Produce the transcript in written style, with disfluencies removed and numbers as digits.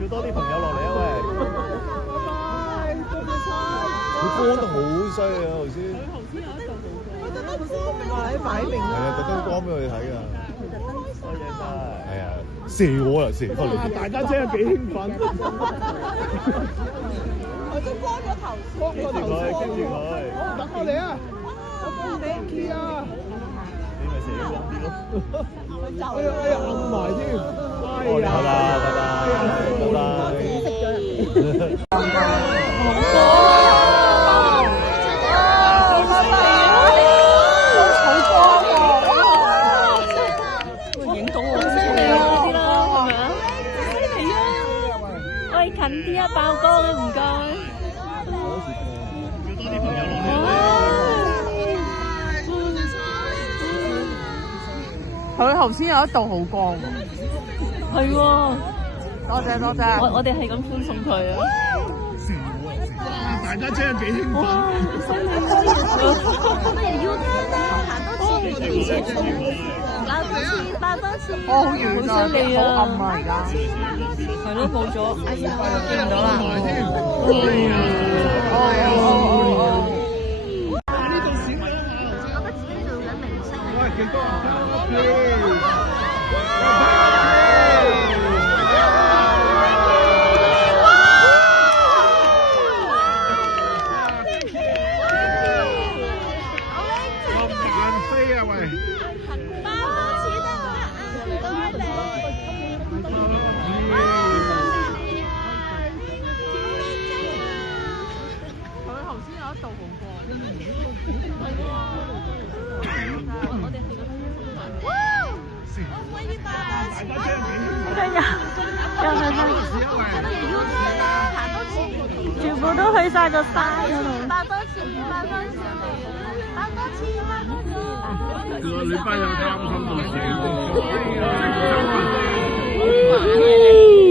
叫多啲朋友落嚟啊喂！佢光得好犀利啊頭先。擺明係啊，特登光俾我哋睇㗎。多謝晒。係啊，射我啦，射翻嚟。大家真係幾興奮。佢都光咗頭，光咗頭。跟住佢。等我嚟啊！我幫你 key 啊！你咪射光啲咯。哎呀哎呀，暗埋添。哦，你好啦，拜拜，拜拜。近啲啊，爆光啊，唔該。叫多啲朋友落嚟。佢頭先有一度好光喎。係喎。多謝多謝。我哋係咁歡送佢啊！大家真係幾興奮。我好遠啊，好暗啊而家。係咯，冇咗。哎呀，見唔到啦。喂，幾多啊？全部都去晒個山嗰度。你班友貪心到死。